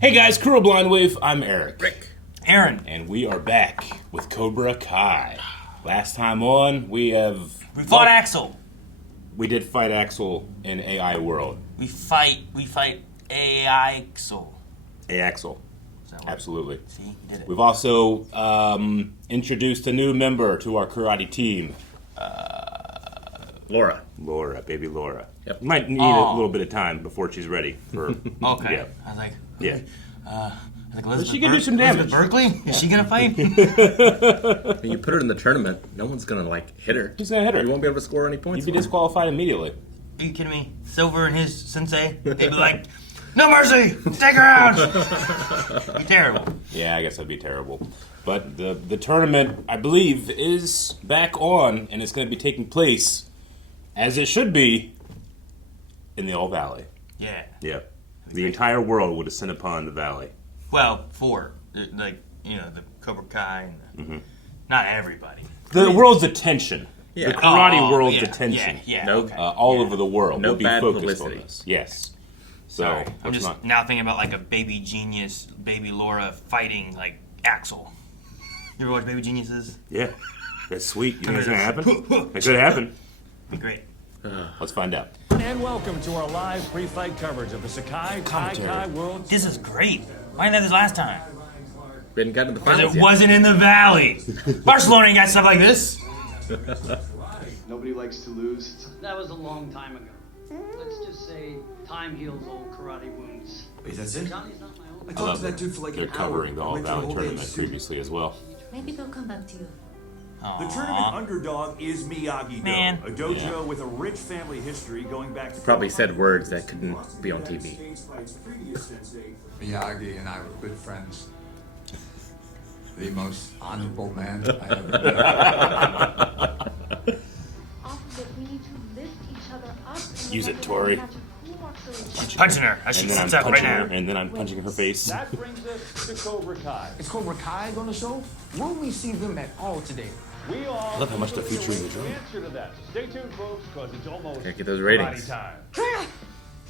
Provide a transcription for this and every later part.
Hey guys, Crew of Blind Wave, I'm Eric. Rick. Aaron. And we are back with Cobra Kai. Last time on, we fought Axel. We did fight Axel in AI World. We fight AI Axel. Axel. Absolutely. See, you did it. We've also introduced a new member to our karate team. Laura. Baby Laura. Yep. Might need a little bit of time before she's ready for. Okay. Yeah. I was like, Yeah. Elizabeth She can do some damage. Elizabeth Berkley? Is she gonna fight? When you put her in the tournament, no one's gonna hit her. He's gonna hit her. You won't be able to score any points. You'd be disqualified immediately. Are you kidding me? Silver and his sensei, they'd be like, no mercy! Take her out! Be terrible. Yeah, I guess that'd be terrible. But the tournament, I believe, is back on, and it's going to be taking place, as it should be, in the All Valley. Yeah. Yeah. The entire world will descend upon the valley. Well, the Cobra Kai and not everybody. The world's attention. Yeah. The karate Oh, world's yeah, attention. Yeah, No, okay. All over the world No will be bad focused publicity. on this. Yes. So, Sorry. I'm let's just not- now thinking about like a Baby Genius, Baby Laura fighting like Axel. You ever watch Baby Geniuses? Yeah. That's sweet. You think it's going to happen? It could happen. Be great. Let's find out. And welcome to our live pre-fight coverage of the Sakai Kai World. This is great. Why didn't I have this last time? We hadn't gotten to the Because finals it yet. wasn't in the valley. Barcelona ain't got stuff like this. Nobody likes to lose. That was a long time ago. Let's just say time heals old karate wounds. Wait, that's it? Johnny's not my old. I I talked love to that dude for like They're an hour. covering the I All went through Valley whole damn tournament suit. previously as well. Maybe they'll come back to you. The tournament underdog is Miyagi-Do, Man. a dojo with a rich family history going back to... Probably said words that couldn't be on TV. Miyagi and I were good friends. The most honorable man I ever met. Opposite, we need to lift each other up. And Use then it, Tori. catch a cool acceleration. Punching her as she And then I'm sits up right punching now. her, and then I'm punching her face. That brings us to Cobra Kai. Is Cobra Kai on the show? Will we see them at all today? We all... I love how much they're featuring the the drum. answer to that. So stay tuned, folks, because it's almost... Gotta get those ratings. karate time.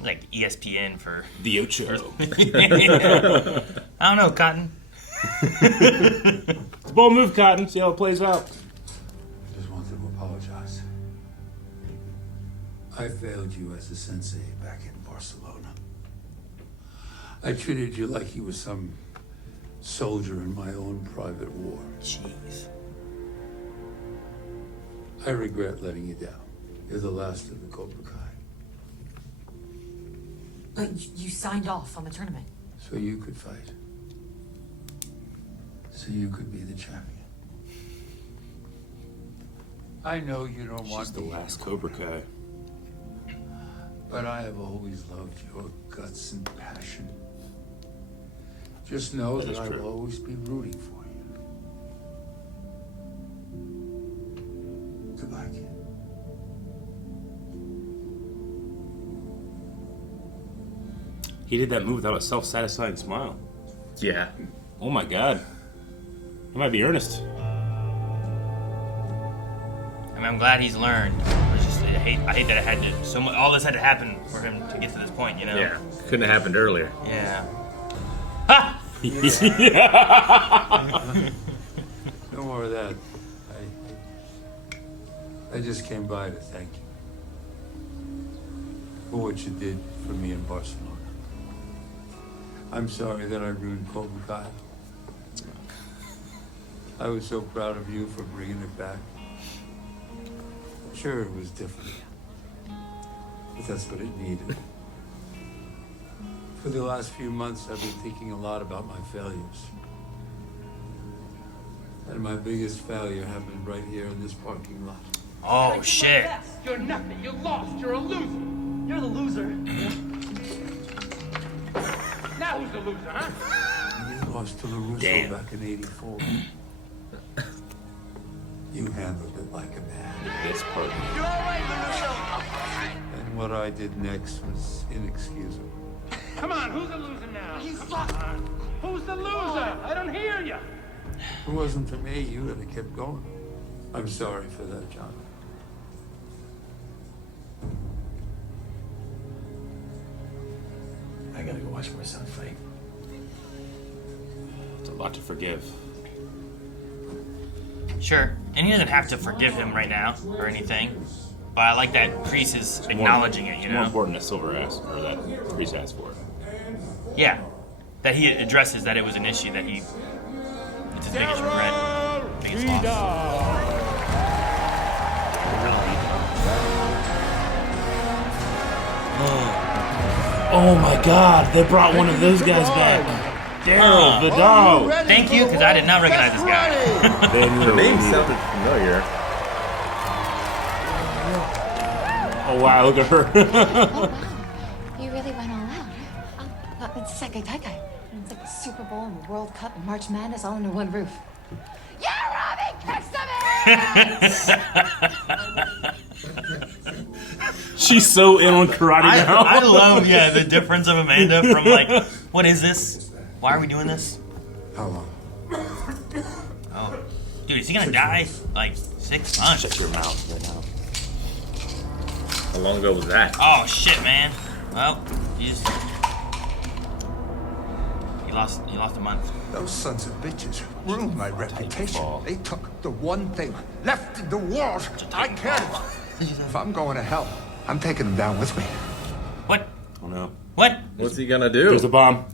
Like ESPN for... The Ocho. I don't know, Cotton. It's a bold move, Cotton. See how it plays out. I just wanted to apologize. I failed you as a sensei back in Barcelona. I treated you like you were some soldier in my own private war. Jeez. I regret letting you down. You're the last of the Cobra Kai. But you signed off on the tournament. So you could fight. So you could be the champion. I know you don't want She's the me last anymore, Cobra Kai. but I have always loved your guts and passion. Just know That that is I true. will always be rooting for you. Goodbye, kid. He did that move without a self-satisfying smile. Yeah. Oh my god. He might be earnest. I mean, I'm glad he's learned. It's just, I hate that it had to... So much, all this had to happen for him to get to this point, you know? Yeah. Couldn't have happened earlier. Yeah. Ha! No more of that. I just came by to thank you for what you did for me in Barcelona. I'm sorry that I ruined Cobra Kai. I was so proud of you for bringing it back. Sure, it was different, but that's what it needed. For the last few months, I've been thinking a lot about my failures. And my biggest failure happened right here in this parking lot. Oh, shit. You're nothing. You're lost. You're a loser. You're the loser. Now who's the loser, huh? You lost to LaRusso back in '84. You handled it like a man. This part. You're all right, LaRusso. And what I did next was inexcusable. Come on, who's the loser now? Come on. Who's the loser? I don't hear you. If it wasn't for me, you would have kept going. I'm sorry for that, John. I gotta go watch my son fight. lot to forgive. Sure. And he doesn't have to forgive him right now or anything. But I like that Priest is acknowledging it, you More know? important that Silver asked, or that Priest asked for it. Yeah. That he addresses that it was an issue that he. It's his biggest regret. Biggest loss. Oh my God! They brought one of those guys back. Daryl, the dog. Thank you, because I did not recognize this guy. The name sounded familiar. Oh wow! Look at her. Oh, wow. You really went all out. It's Sekai Taikai. It's like the Super Bowl and the World Cup and March Madness all under one roof. Yeah, Robbie, catch She's so in on karate now. I love, the difference of Amanda from like, what is this? Why are we doing this? How long? Oh, dude, is he gonna die? Like 6 months? Shut your mouth right now. How long ago was that? Oh shit, man. Well, you lost a month. Those sons of bitches ruined my reputation. They took the one thing left in the world I cared about. If I'm going to hell, I'm taking them down with me. What? Oh no. What? What's he gonna do? There's a bomb.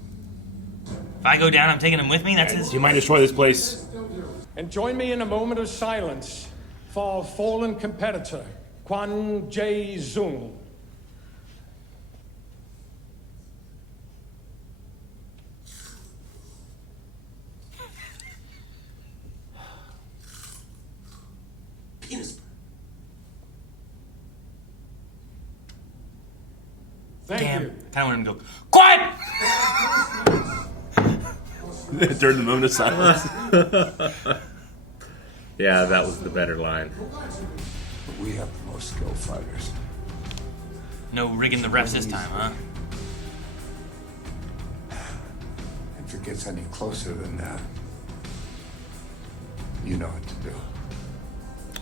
If I go down, I'm taking him with me? That's his. You might destroy this place. And join me in a moment of silence for fallen competitor, Kwan Jae Zung. Thank Damn. you. Kind of want him to go, quiet! During the moment of silence. Yeah, that was the better line. We have the most skilled fighters. No rigging the refs this time, huh? If it gets any closer than that, you know what to do.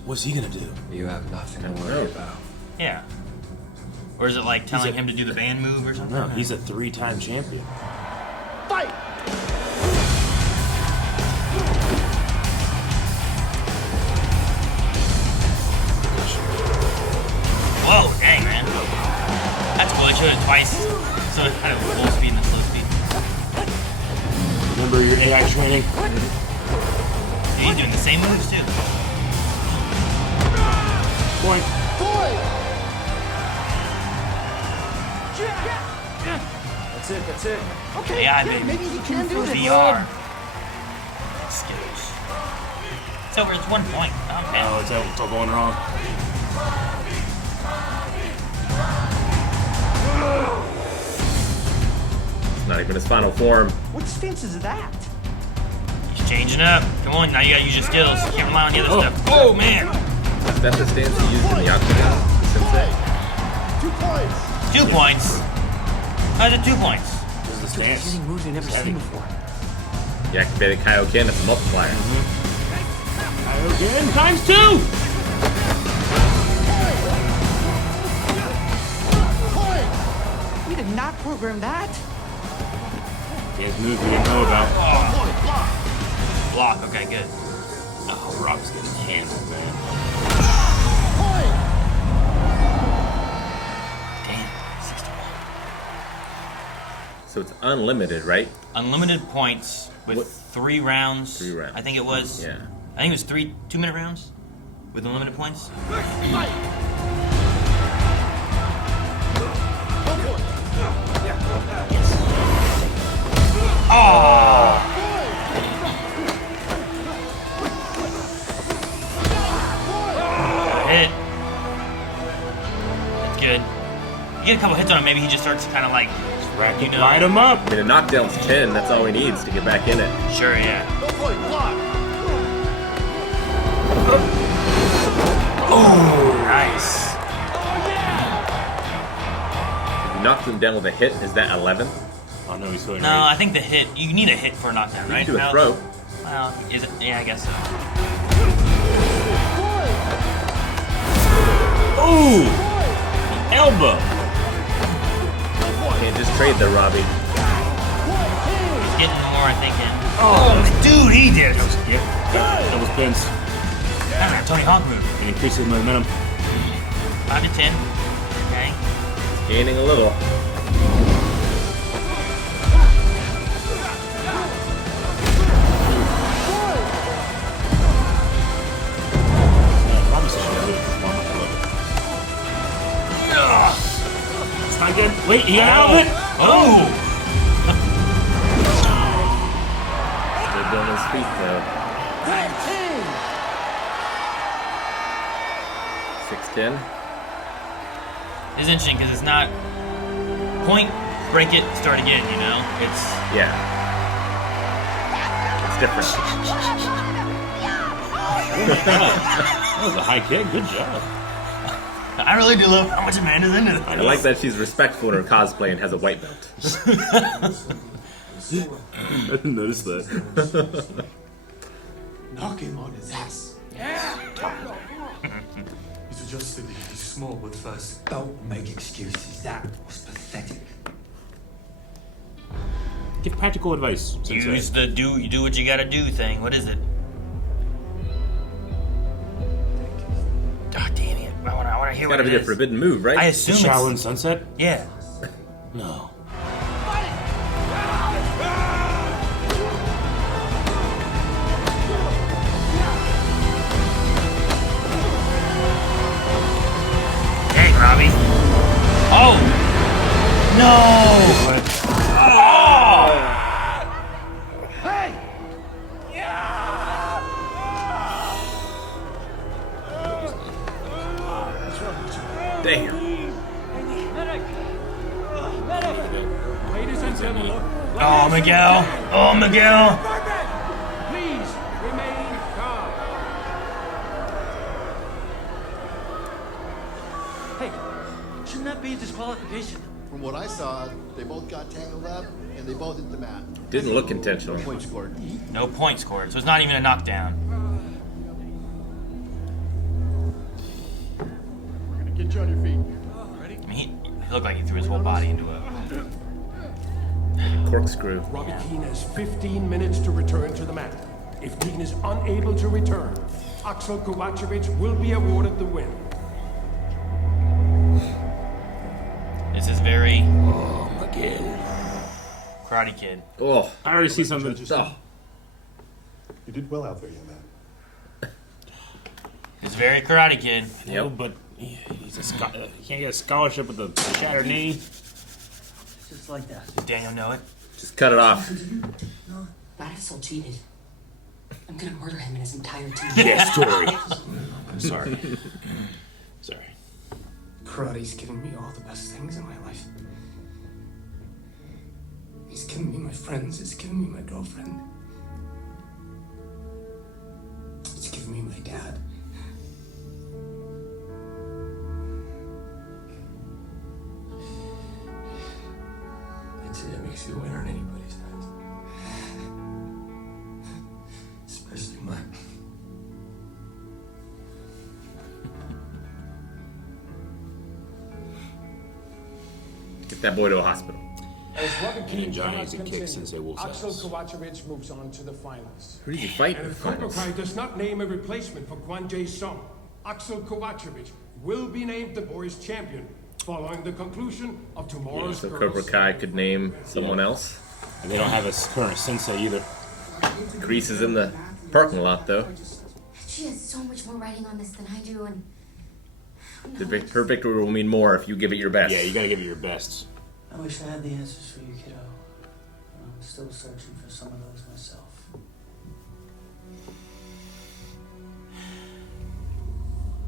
What's he gonna do? You have nothing to worry about. Yeah. Or is it like telling him to do the band move or something? No, he's a 3-time champion. Fight! Whoa, dang, man. That's cool. They showed it twice. So it had a full speed and a slow speed. Remember your AI training? Dude, he's doing the same moves, too. Point. That's it. Okay, AI, yeah, baby. maybe he can do it. VR. Skills. It's over. It's 1 point. Oh, man. Oh, it's all going wrong. It's not even his final form. What stance is that? He's changing up. Come on, now you gotta use your skills. You can't rely on the other stuff. Oh, man. Is that the stance he used in the octagon, Sensei? 2 points. 2 points. How's it 2 points? This is the stance. Hitting moves you've never seen before. He activated Kaioken, it's a multiplier. Again, ×2! We did not program that. His move we didn't know about. Block. Okay, good. Oh, Rob's getting handled, man. Damn. 61. So it's unlimited, right? Unlimited points with What? 3 rounds. 3 rounds. I think it was. Yeah. I think it was 3 2-minute rounds with unlimited points. Oh! Hit. That's good. You get a couple hits on him, maybe he just starts to kind of like, you know. Light him up. I mean, a knockdown's 10, that's all he needs to get back in it. Sure, yeah. Oh, nice. If you knocked him down with a hit, is that 11? Oh no, he's going No, I think the hit, you need a hit for a knockdown, right? You can do a No? throw. Well, is it? Yeah, I guess so. Ooh! Elbow! Can't just trade there, Robbie. He's getting more, I think, in. Oh, dude, he did it. Yep. That was Ben's. That's like a Tony Hawk move. It increases momentum. 5 to 10. Okay. Gaining a little. It's not good. Wait, he got out of it. Oh! They're on his feet though. 6-10. It's interesting because it's not point, break it, start again, you know? It's Yeah. It's different. That was a high kick. Good job. I really do love how much Amanda's into this. I like that she's respectful in her cosplay and has a white belt. I didn't notice that. Knock him on his ass. You suggested he's small but fast. Don't make excuses. That was pathetic. Give practical advice. Sensei. Use the you do what you gotta do thing. What is it? Oh, damn it. I wanna hear It's what gotta it be the is. forbidden move, right? I The assume Shaolin it's... Sunset? Yeah. No. Dang, Robbie. Oh! No! Oh! Hey! Damn. Ladies and gentlemen. Oh, Miguel. Oh, Miguel. Please remain calm. Hey, shouldn't that be a disqualification? From what I saw, they both got tangled up and they both hit the mat. Didn't look intentional. Point scored. No point scored, so it's not even a knockdown. We're gonna get you on your feet. I mean, he looked like he threw his whole body into a... Corkscrew. Robbie Keane has 15 minutes to return to the mat. If Keane is unable to return, Axel Kovacevic will be awarded the win. This is very Oh, Miguel. Karate Kid. Oh. I already see something. Oh. You did well out there, young man. It's very Karate Kid. No, but he's he can't get a scholarship with a shattered knee. Just like that. Does Daniel know it? Just cut it off. No, that asshole cheated. I'm gonna murder him and his entire team. Yes, story. I'm sorry. Sorry. Karate's given me all the best things in my life. He's given me my friends, it's given me my girlfriend. It's given me my dad. I'd say that makes you a winner in anybody's eyes. Especially mine. Get that boy to a hospital. As Robbie Keane Johnny cannot has a kick continue, Sensei Wolf's Axel ass. Kovacevic moves on to the finals. Who did he fight in And the if Cobra finals? Kai does not name a replacement for Kwan Jae Sung, Axel Kovacevic will be named the boys' champion following the conclusion of tomorrow's So girls' Cobra Kai could name someone else. And they don't have a current sensei either. Grease is in the parking lot though. She has so much more writing on this than I do, and Her victory will mean more if you give it your best. Yeah, you gotta give it your best. I wish I had the answers for you, kiddo. I'm still searching for some of those myself.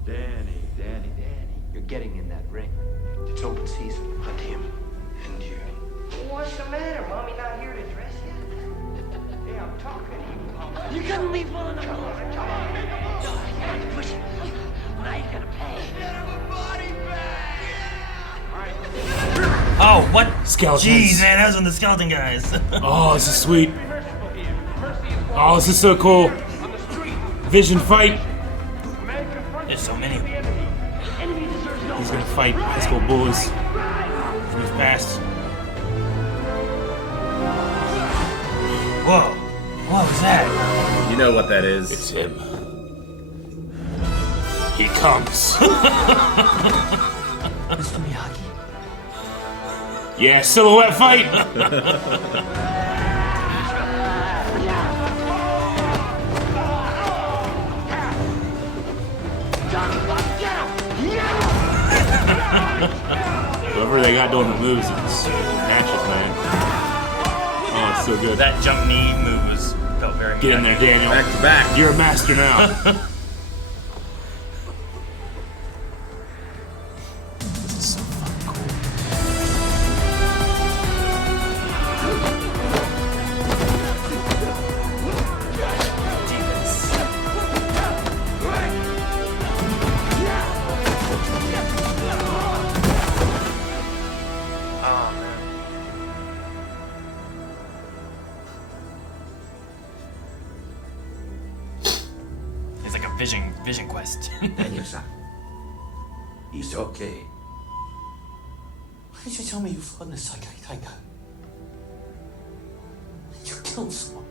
Danny, you're getting in that ring. It's open season on him and you. What's the matter? Mommy not here to dress yet? Hey, I'm talking to you, Papa. You couldn't leave well enough alone. You have to push it. Now you gotta pay. Oh, what? Skeletons. Jeez, man, that was on the skeleton guys. Oh, this is sweet. Oh, this is so cool. Vision fight. There's so many. He's gonna fight high school bullies from his past. Whoa. What was that? You know what that is. It's him. He comes. Mr. Miyagi. Yeah, silhouette fight. Whoever they got doing the moves, it's magic, man. Oh, it's so good. That jump knee move felt very Get in there, Daniel. Back to back. You're a master now. This is so fucking cool. Oh man. It's like a vision quest. Daniel-san. He's okay. Why did you tell me you fought in the Saikai Taiga? You killed someone.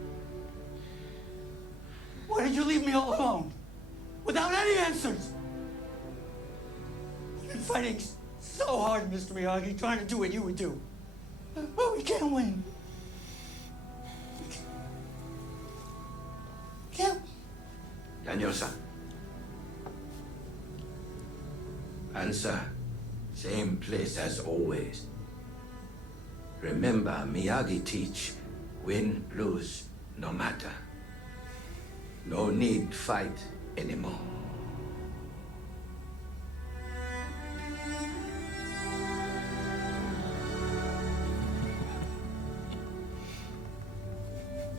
Why did you leave me all alone? Without any answers? You've been fighting so hard, Mr. Miyagi, trying to do what you would do. But we can't win. Can't. Daniel-san. Answer. Same place as always. Remember, Miyagi teach, win, lose, no matter. No need fight anymore.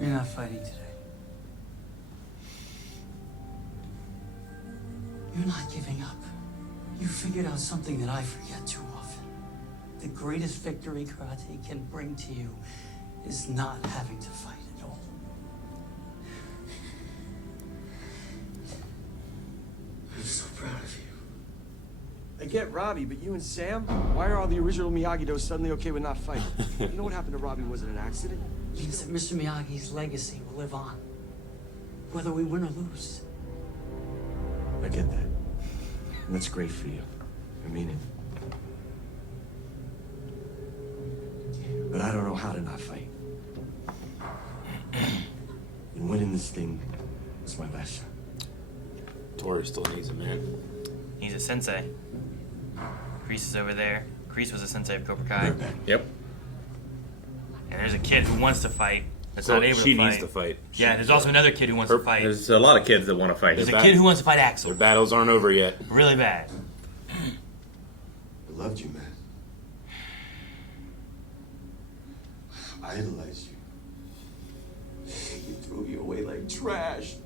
You're not fighting today. You're not giving up. You figured out something that I forget too often. The greatest victory karate can bring to you is not having to fight at all. I'm so proud of you. I get Robbie, but you and Sam? Why are all the original Miyagi-Dos suddenly okay with not fighting? You know what happened to Robbie wasn't an accident? It means that Mr. Miyagi's legacy will live on, whether we win or lose. I get that. And that's great for you. I mean it. But I don't know how to not fight. And winning this thing is my last shot. Tori still needs it, man. He's a sensei. Kreese is over there. Kreese was a sensei of Cobra Kai. Yep. And there's a kid who wants to fight that's So not able to fight. she needs to fight. Yeah, there's also another kid who wants to fight. There's a lot of kids that want to fight. There's a kid who wants to fight Axel. Their battles aren't over yet. Really bad. I loved you, man. I idolized you. You threw me away like trash.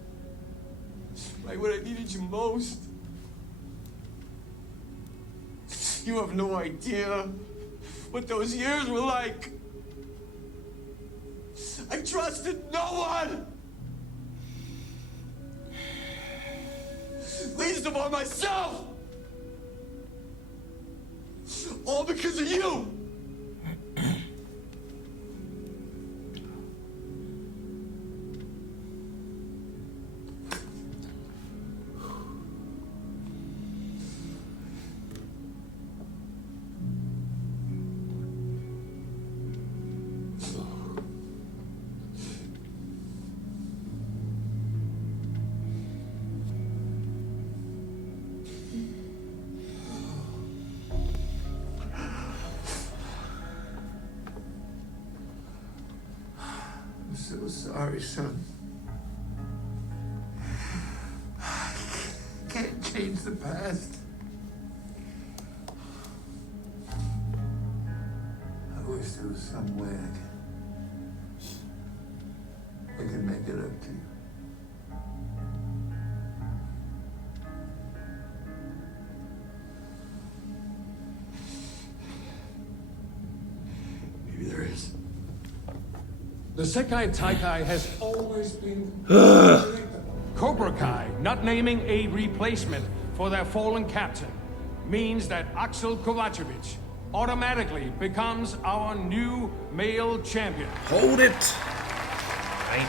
Right when I needed you most. You have no idea what those years were like. I trusted no one. Least of all myself. All because of you. I'm so sorry, son. Can't change the past. I wish there was some way I could make it up to you. Maybe there is. The Sekai Taikai has always been Cobra Kai not naming a replacement for their fallen captain means that Axel Kovacevic automatically becomes our new male champion. Hold it. Right?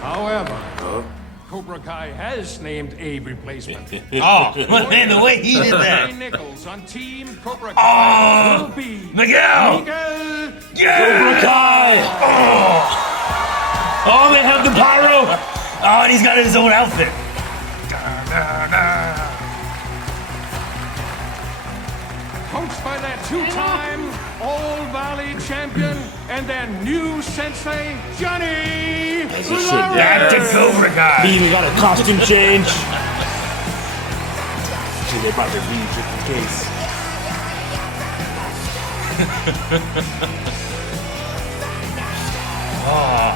However, Cobra Kai has named a replacement. Oh, man, the way he did that. Nichols on Team Cobra Kai will be Miguel! Cobra Kai! Oh, they have the pyro! Oh, and he's got his own outfit. Coached by their two-time All-Valley champion and their new sensei, Johnny Back to Cobra Kai. He even got a costume change. See, they brought their bean just in case. Oh,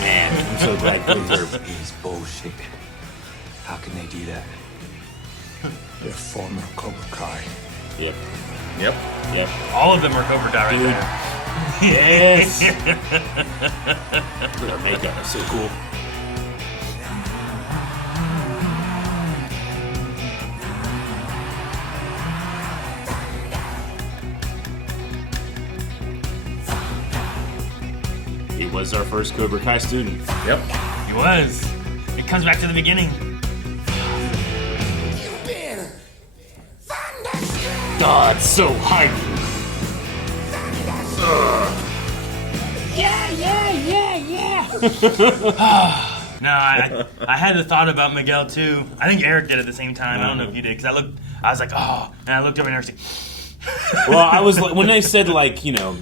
man, I'm so glad Blizzard. It's bullshit. How can they do that? They're former Cobra Kai. Yep. Yep. Yep. all of them are Cobra Kai right Dude. there. Yes. Look at our makeup. It's so cool. He was our first Cobra Kai student. Yep. He was. It comes back to the beginning. God, it's so hype. No, I had the thought about Miguel too. I think Eric did at the same time. I don't know if you did, because I was like, oh, and I looked over and Eric's like, Well, I was like, when they said like, you know,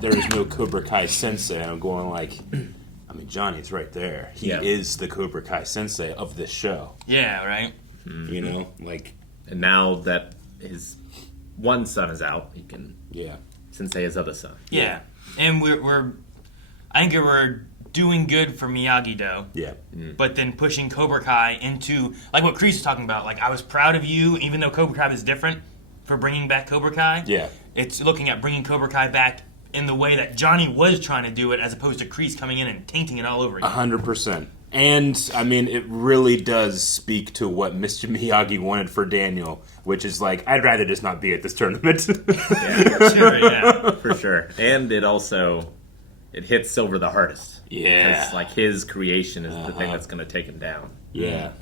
there is no Cobra Kai sensei, I'm going like, I mean, Johnny's right there. He is the Cobra Kai sensei of this show. Yeah, right. You know, like, and now that his one son is out, he can sensei his other son. Yeah, and I think we're doing good for Miyagi-Do. Yeah. But then pushing Cobra Kai into, like what Chris was talking about, like I was proud of you, even though Cobra Kai is different, for bringing back Cobra Kai. Yeah. It's looking at bringing Cobra Kai back in the way that Johnny was trying to do it, as opposed to Kreese coming in and tainting it all over again. 100%. And, I mean, it really does speak to what Mr. Miyagi wanted for Daniel, which is like, I'd rather just not be at this tournament. Yeah, for sure. And it also, it hits Silver the hardest. Yeah. Because, like, his creation is the thing that's going to take him down. Yeah.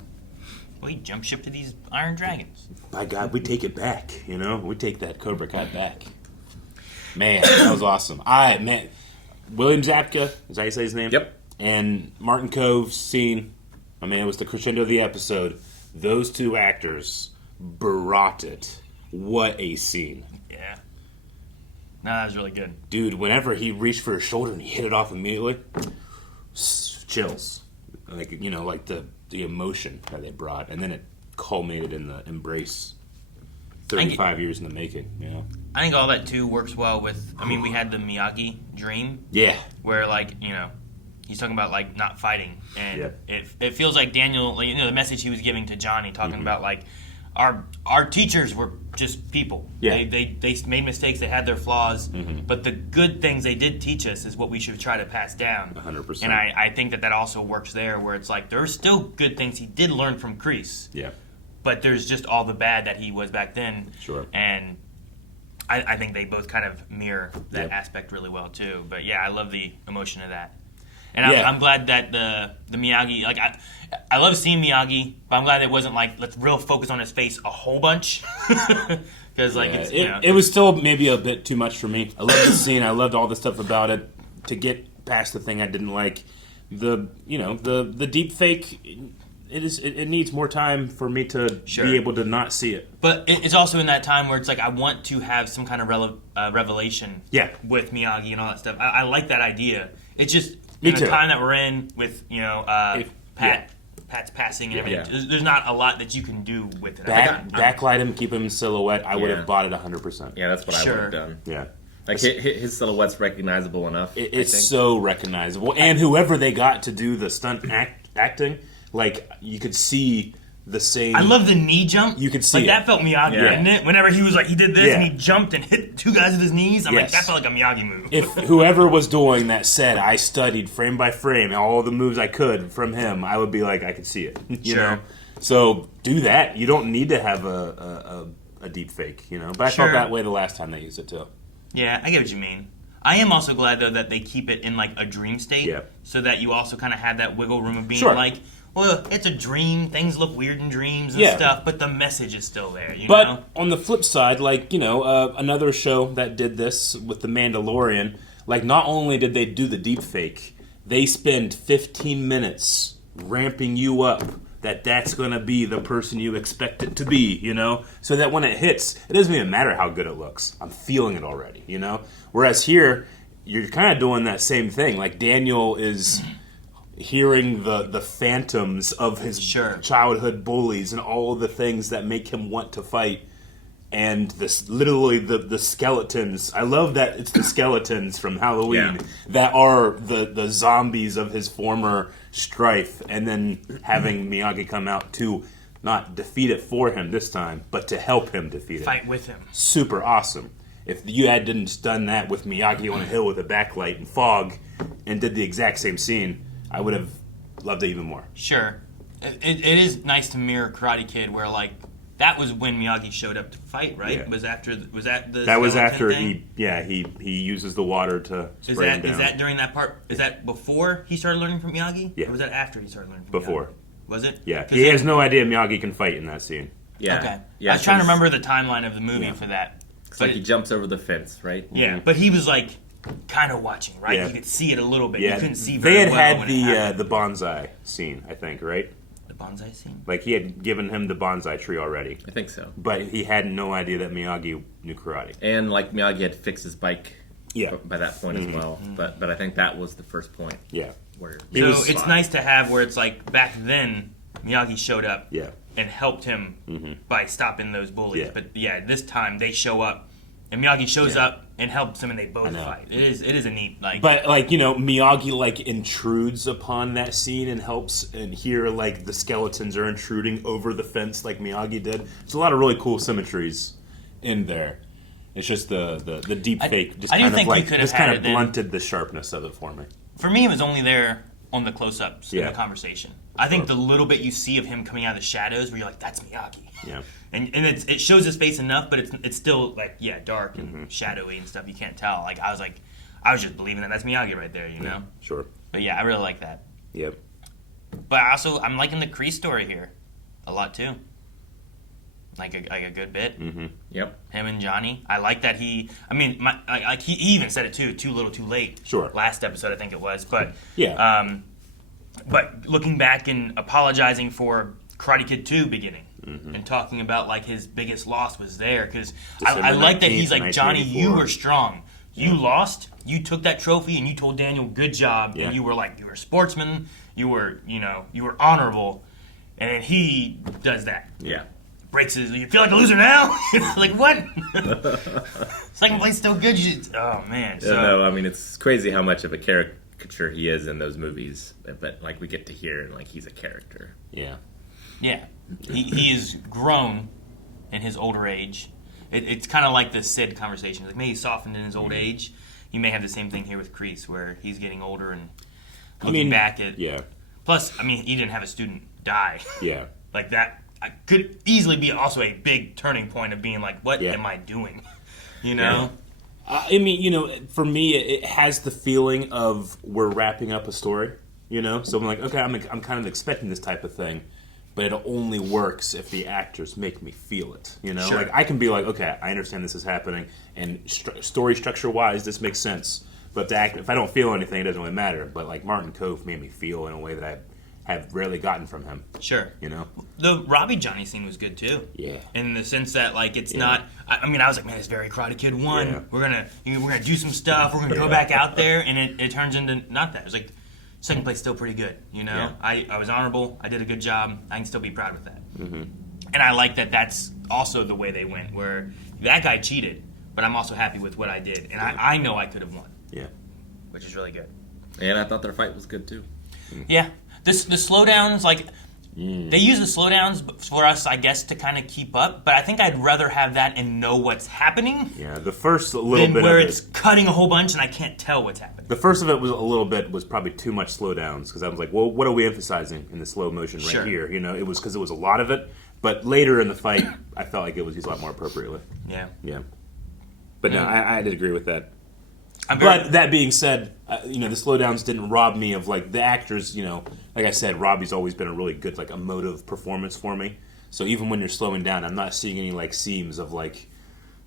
Well, he jump ship to these Iron Dragons. By God, we take it back, you know? We take that Cobra Kai back. Man, that was awesome. William Zabka, is that how you say his name? Yep. And Martin Cove's scene, I mean, it was the crescendo of the episode. Those two actors brought it. What a scene. Yeah. No, that was really good. Dude, whenever he reached for his shoulder and he hit it off immediately, chills. Like, you know, like the emotion that they brought. And then it culminated in the embrace. 35 years in the making, you know? I think all that, too, works well with, I mean, we had the Miyagi dream. Yeah. Where, like, you know, he's talking about, like, not fighting. And it feels like Daniel, like, you know, the message he was giving to Johnny, talking about, like, our teachers were just people. Yeah. They made mistakes, they had their flaws, but the good things they did teach us is what we should try to pass down. 100%. And I think that also works there, where it's like, there are still good things he did learn from Kreese. Yeah. But there's just all the bad that he was back then. Sure. And I think they both kind of mirror that aspect really well, too. But, yeah, I love the emotion of that. And I'm glad that the Miyagi, like, I love seeing Miyagi, but I'm glad it wasn't like, let's real focus on his face a whole bunch. Because, like, it's, you know. It was still maybe a bit too much for me. I loved the scene. I loved all the stuff about it. To get past the thing I didn't like, the deep fake, it needs more time for me to be able to not see it. But it's also in that time where it's like, I want to have some kind of revelation with Miyagi and all that stuff. I like that idea. It's just, in the time that we're in with, you know, Pat's passing and everything, there's not a lot that you can do with it. Backlight him, keep him in silhouette. I would have bought it 100%. Yeah, that's what I would have done. Yeah. Like, his silhouette's recognizable enough. It's so recognizable. And whoever they got to do the stunt acting, like, you could see the same. I love the knee jump. You could see like, that felt Miyagi, didn't it? Whenever he was like, he did this and he jumped and hit two guys with his knees, I'm like, that felt like a Miyagi move. If whoever was doing that said, I studied frame by frame all the moves I could from him, I would be like, I could see it. You know? So do that. You don't need to have a deep fake, you know? But I felt that way the last time they used it too. Yeah, I get what you mean. I am also glad though that they keep it in like a dream state, so that you also kind of have that wiggle room of being like, well, it's a dream. Things look weird in dreams and stuff, but the message is still there. You know? On the flip side, like another show that did this with The Mandalorian, like not only did they do the deep fake, they spend 15 minutes ramping you up that's going to be the person you expect it to be, so that when it hits, it doesn't even matter how good it looks. I'm feeling it already, Whereas here, you're kind of doing that same thing. Like Daniel is hearing the phantoms of his childhood bullies and all of the things that make him want to fight. And literally the skeletons. I love that it's the skeletons from Halloween that are the zombies of his former strife, and then having Miyagi come out to not defeat it for him this time, but to help him defeat it. Fight with him. Super awesome. If you hadn't done that with Miyagi on a hill with a backlight and fog and did the exact same scene, I would have loved it even more. Sure. It is nice to mirror Karate Kid where, like, that was when Miyagi showed up to fight, right? Yeah. Was that the That was after thing? he uses the water to spray him down. Is that during that part? Is that before he started learning from Miyagi? Yeah. Or was that after he started learning from Before. Miyagi? Was it? Yeah. He has no idea Miyagi can fight in that scene. Yeah. Okay. Yeah, I was trying to remember the timeline of the movie for that. It's like he jumps over the fence, right? Yeah, but he was like kind of watching, right? Yeah. You could see it a little bit. Yeah. You couldn't see very They had well had when it happened. the bonsai scene, I think, right? The bonsai scene? Like, he had given him the bonsai tree already. I think so. But he had no idea that Miyagi knew karate. And, like, Miyagi had fixed his bike by that point Mm-hmm. as well. But I think that was the first point. Yeah. Where So it's nice to have where it's like back then Miyagi showed up and helped him by stopping those bullies. Yeah. But this time they show up and Miyagi shows up and helps him and they both fight. It is a neat But Miyagi like intrudes upon that scene and helps, and here like the skeletons are intruding over the fence like Miyagi did. There's a lot of really cool symmetries in there. It's just the deep fake just kind of blunted the sharpness of it for me. For me, it was only there on the close-ups in Yeah. the conversation. I think the little bit you see of him coming out of the shadows, where you're like, "That's Miyagi." Yeah. And it shows his face enough, but it's still like dark and shadowy and stuff. You can't tell. Like I was just believing that's Miyagi right there, you know. Sure. But yeah, I really like that. Yep. But I'm liking the Kreese story here a lot too. Like a good bit. Mm-hmm. Yep. Him and Johnny. I like that he. I mean, he even said it too. Too little, too late. Sure. Last episode, I think it was. But yeah. But looking back and apologizing for Karate Kid 2 beginning and talking about like his biggest loss was there because I like that he's like, Johnny, you were strong. You lost. You took that trophy and you told Daniel, good job. Yeah. And you were like, you were a sportsman. You were honorable. And then he does that. Yeah. Breaks his. You feel like a loser now? Like what? Second place still good. Oh man. So, no, I mean it's crazy how much of a caricature he is in those movies, but like we get to hear like he's a character. Yeah. Yeah. He is grown in his older age. It's kind of like the Sid conversation. Like maybe he's softened in his old age. You may have the same thing here with Kreese, where he's getting older and looking back at. Yeah. Plus, I mean, he didn't have a student die. Yeah. Like that could easily be also a big turning point of being like, what am I doing? You know? I mean, for me, it has the feeling of we're wrapping up a story, So I'm like, okay, I'm kind of expecting this type of thing, but it only works if the actors make me feel it, Sure. Like, I can be like, okay, I understand this is happening, and story structure-wise, this makes sense, but if I don't feel anything, it doesn't really matter. But, like, Martin Kove made me feel in a way that I have rarely gotten from him. Sure. The Robbie Johnny scene was good too. Yeah. In the sense that like it's not. I mean, I was like, man, it's very Karate Kid 1. Yeah. We're gonna do some stuff. We're gonna go back out there, and it turns into not that. It's like second place still pretty good. Yeah. I was honorable. I did a good job. I can still be proud with that. Mm-hmm. And I like that. That's also the way they went, where that guy cheated, but I'm also happy with what I did, and I know I could have won. Yeah. Which is really good. And I thought their fight was good too. Yeah. The slowdowns, like, they use the slowdowns for us, I guess, to kind of keep up. But I think I'd rather have that and know what's happening. Yeah, the first little bit where of it's cutting a whole bunch and I can't tell what's happening. The first of it was probably too much slowdowns because I was like, well, what are we emphasizing in the slow motion right here? It was because it was a lot of it. But later in the fight, I felt like it was used a lot more appropriately. Yeah. Yeah. But no, I did agree with that. But that being said, the slowdowns didn't rob me of like the actors. Like I said, Robbie's always been a really good like emotive performance for me. So even when you're slowing down, I'm not seeing any like seams of like,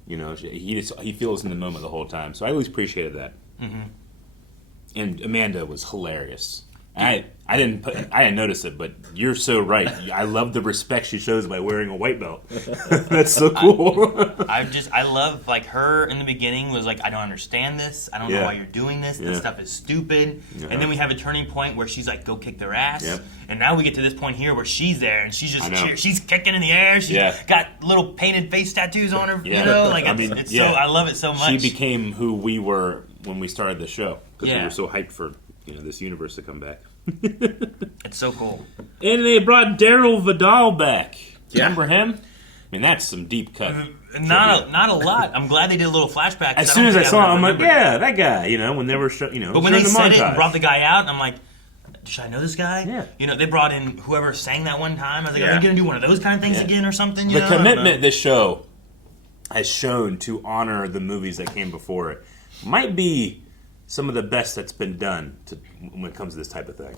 he feels in the moment the whole time. So I always appreciated that. Mm-hmm. And Amanda was hilarious. I didn't notice it, but you're so right. I love the respect she shows by wearing a white belt. That's so cool. I love like her in the beginning was like, I don't understand this. I don't know why you're doing this. This stuff is stupid. And then we have a turning point where she's like, go kick their ass. Yep. And now we get to this point here where she's there and she's just she's kicking in the air. She's got little painted face tattoos on her. I love it so much. She became who we were when we started the show because we were so hyped for this universe to come back. It's so cool. And they brought Daryl Vidal back. Remember him? I mean, that's some deep cut. Not a lot. I'm glad they did a little flashback. As soon as I saw him, I'm like, yeah, that guy. When they were, But when they said it and brought the guy out, I'm like, should I know this guy? Yeah. They brought in whoever sang that one time. I was like, are they going to do one of those kind of things again or something? The commitment this show has shown to honor the movies that came before it might be some of the best that's been done when it comes to this type of thing.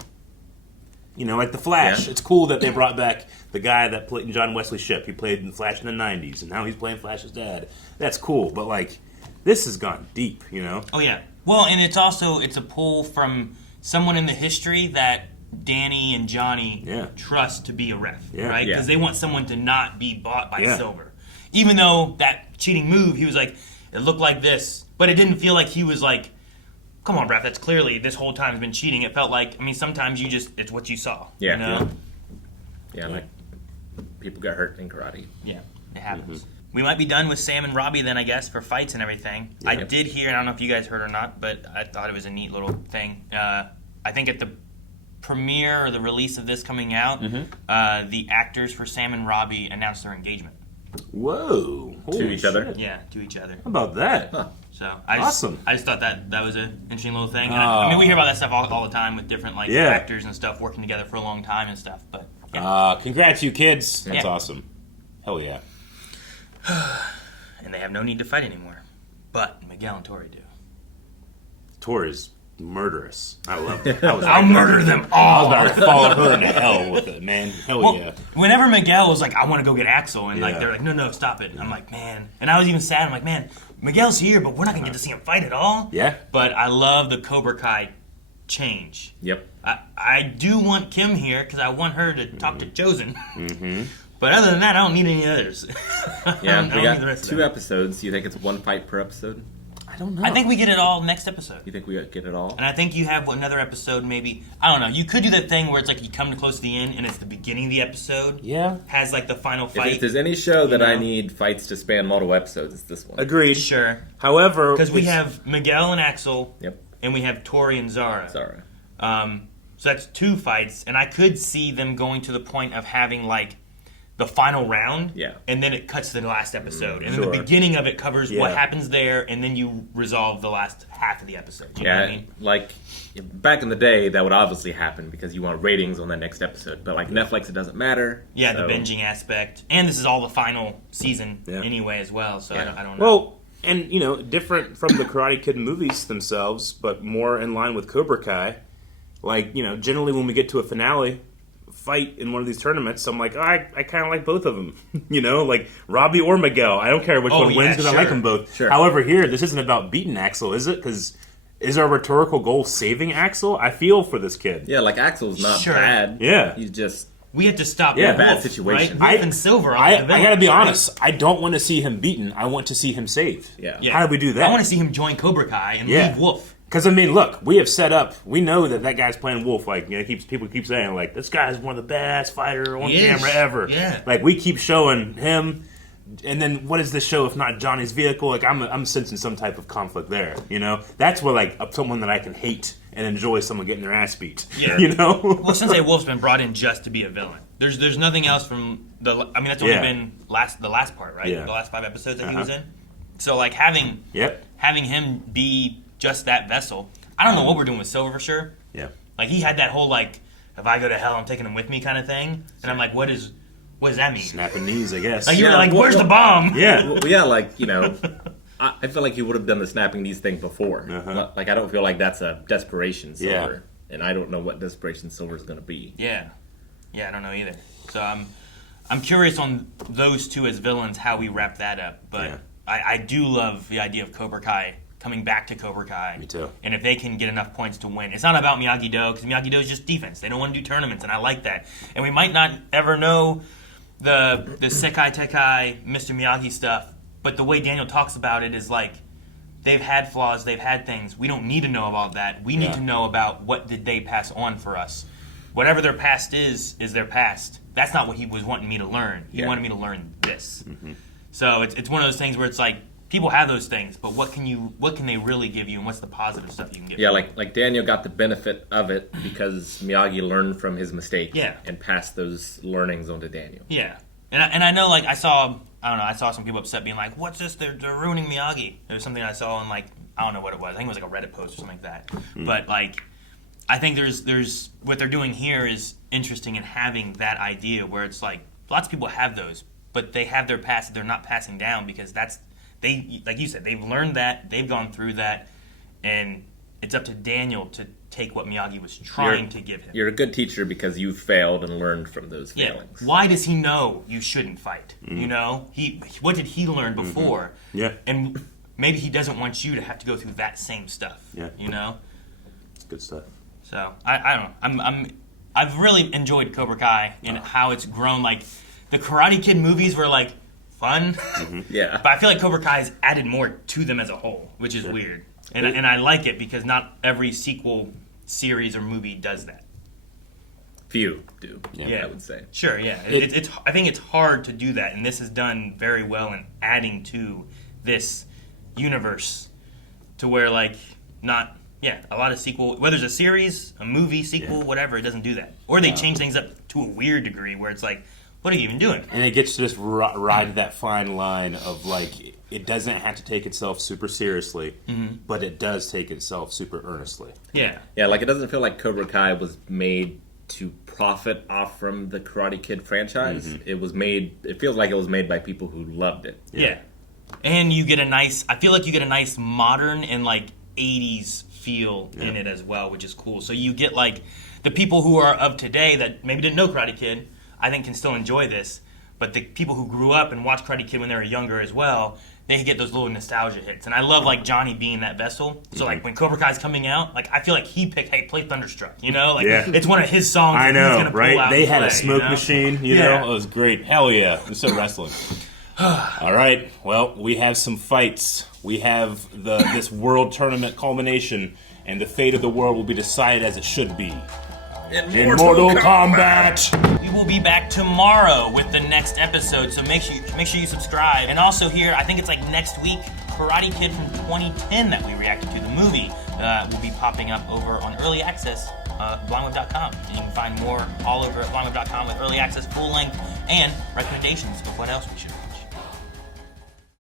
Like The Flash. Yeah. It's cool that they brought back the guy that played in John Wesley Shipp. He played in Flash in the 90s, and now he's playing Flash's dad. That's cool, but, this has gone deep, Oh, yeah. Well, and it's a pull from someone in the history that Danny and Johnny trust to be a ref, right? Because they want someone to not be bought by Silver. Even though that cheating move, he was like, it looked like this, but it didn't feel like he was like, come on, ref, that's clearly this whole time has been cheating. It felt like, sometimes it's what you saw. Yeah. Like people got hurt in karate. Yeah, it happens. Mm-hmm. We might be done with Sam and Robbie then, I guess, for fights and everything. Yeah. I did hear, and I don't know if you guys heard or not, but I thought it was a neat little thing. I think at the premiere or the release of this coming out, the actors for Sam and Robbie announced their engagement. Whoa. To each other? Yeah, to each other. How about that? Huh. So I just thought that was an interesting little thing. And we hear about that stuff all the time with different actors and stuff working together for a long time and stuff. But congrats, you kids! That's awesome. Hell yeah! And they have no need to fight anymore. But Miguel and Tori do. Tori's murderous. I love it. I'll murder them all. I was about to follow her into hell with it, man. Hell yeah. Whenever Miguel was like, I want to go get Axel, and they're like, no, stop it. I'm like, man. And I was even sad. I'm like, man, Miguel's here, but we're not going to get to see him fight at all. Yeah. But I love the Cobra Kai change. Yep. I do want Kim here because I want her to talk to Chosen. Mm-hmm. But other than that, I don't need any others. We got 2 episodes. Do you think it's 1 fight per episode? I don't know. I think we get it all next episode. You think we get it all? And I think you have another episode maybe. I don't know. You could do that thing where it's like you come close to the end and it's the beginning of the episode. Yeah. Has like the final fight. If there's any show that I need fights to span multiple episodes, it's this one. Agreed. Sure. However, because we have Miguel and Axel. Yep. And we have Tori and Zara. So that's 2 fights, and I could see them going to the point of having like the final round, and then it cuts to the last episode, and then the beginning of it covers what happens there, and then you resolve the last half of the episode. You know what I mean? Like back in the day, that would obviously happen because you want ratings on that next episode. But like Netflix, it doesn't matter. Yeah, so. The binging aspect, and this is all the final season anyway as well. So I don't know. Well, and different from the Karate Kid movies themselves, but more in line with Cobra Kai. Like generally when we get to a finale fight in one of these tournaments, I'm like, I kind of like both of them. Like Robbie or Miguel. I don't care which one wins because I like them both. Sure. However, here, this isn't about beating Axel, is it? Because is our rhetorical goal saving Axel? I feel for this kid. Yeah, like Axel's not bad. Yeah. He's just... We have to stop a bad situation. Right? Wolf and Silver I gotta be honest. I don't want to see him beaten. I want to see him saved. Yeah. How do we do that? I want to see him join Cobra Kai and leave Wolf. Because, look, we have set up, we know that guy's playing Wolf. Like, people keep saying, like, this guy's one of the best fighters on camera ever. Yeah. Like, we keep showing him, and then what is this show if not Johnny's vehicle? Like, I'm sensing some type of conflict there, That's where, like, someone that I can hate and enjoy someone getting their ass beat, Well, Sensei Wolf's been brought in just to be a villain. There's nothing else from that's only been the last part, right? Yeah. The last 5 episodes that he was in. So, like, having him be... just that vessel. I don't know what we're doing with Silver for sure. Yeah. Like he had that whole like, if I go to hell, I'm taking him with me kind of thing. And I'm like, what does that mean? Snapping knees, I guess. Like you were like, where's the bomb? Yeah. Well, yeah, like I feel like he would have done the snapping knees thing before. Like I don't feel like that's a desperation silver, and I don't know what desperation silver is going to be. Yeah, I don't know either. So I'm curious on those two as villains, how we wrap that up. But I do love the idea of Cobra Kai coming back to Cobra Kai. Me too. And if they can get enough points to win, it's not about Miyagi-Do, because Miyagi-Do is just defense. They don't want to do tournaments, and I like that. And we might not ever know the Sekai Tekai, Mr. Miyagi stuff, but the way Daniel talks about it is like, they've had flaws, they've had things. We don't need to know about that. We need to know about what did they pass on for us. Whatever their past is their past. That's not what he was wanting me to learn. He wanted me to learn this. So it's one of those things where it's like, people have those things, but what can they really give you, and what's the positive stuff you can get? Yeah, like Daniel got the benefit of it because Miyagi learned from his mistake. And passed those learnings on to Daniel. Yeah, and I know, like, I saw some people upset being like, "What's this? They're ruining Miyagi." There was something I saw on, like, I don't know what it was. I think it was like a Reddit post or something like that. But like, I think there's what they're doing here is interesting in having that idea where it's like lots of people have those, but they have their past that they're not passing down because they, like you said, they've learned that, they've gone through that, and it's up to Daniel to take what Miyagi was trying to give him. You're a good teacher because you failed and learned from those failings. Why does he know you shouldn't fight? You know, what did he learn before? And maybe he doesn't want you to have to go through that same stuff. You know, it's good stuff. So I don't know. I've really enjoyed Cobra Kai and how it's grown. Like the Karate Kid movies were like fun, but I feel like Cobra Kai has added more to them as a whole, which is weird. And I like it because not every sequel series or movie does that. Few do, I would say. Sure, yeah. I think it's hard to do that, and this is done very well in adding to this universe to where, like, a lot of sequel, whether it's a series, a movie, sequel, whatever, it doesn't do that. Or they change things up to a weird degree where it's like, what are you even doing? And it gets to just ride that fine line of, like, it doesn't have to take itself super seriously, but it does take itself super earnestly. Yeah, like it doesn't feel like Cobra Kai was made to profit off from the Karate Kid franchise. It feels like it was made by people who loved it. Yeah. And I feel like you get a nice modern and, like, 80s feel in it as well, which is cool. So you get, like, the people who are of today that maybe didn't know Karate Kid, I think can still enjoy this, but the people who grew up and watched Karate Kid when they were younger as well, they get those little nostalgia hits. And I love, like, Johnny being that vessel. So, like, when Cobra Kai's coming out, like, I feel like he picked, hey, play Thunderstruck, you know? Like, it's one of his songs I know, he's gonna pull out They had play, a smoke machine, you know? It was great. Hell yeah. It was so wrestling. All right. Well, we have some fights. We have this world tournament culmination, and the fate of the world will be decided as it should be. In Mortal Kombat. We will be back tomorrow with the next episode, so make sure you subscribe. And also here, I think it's like next week, Karate Kid from 2010 that we reacted to, the movie, will be popping up over on Early Access, blindweb.com. And you can find more all over at blindweb.com with Early Access, full length, and recommendations of what else we should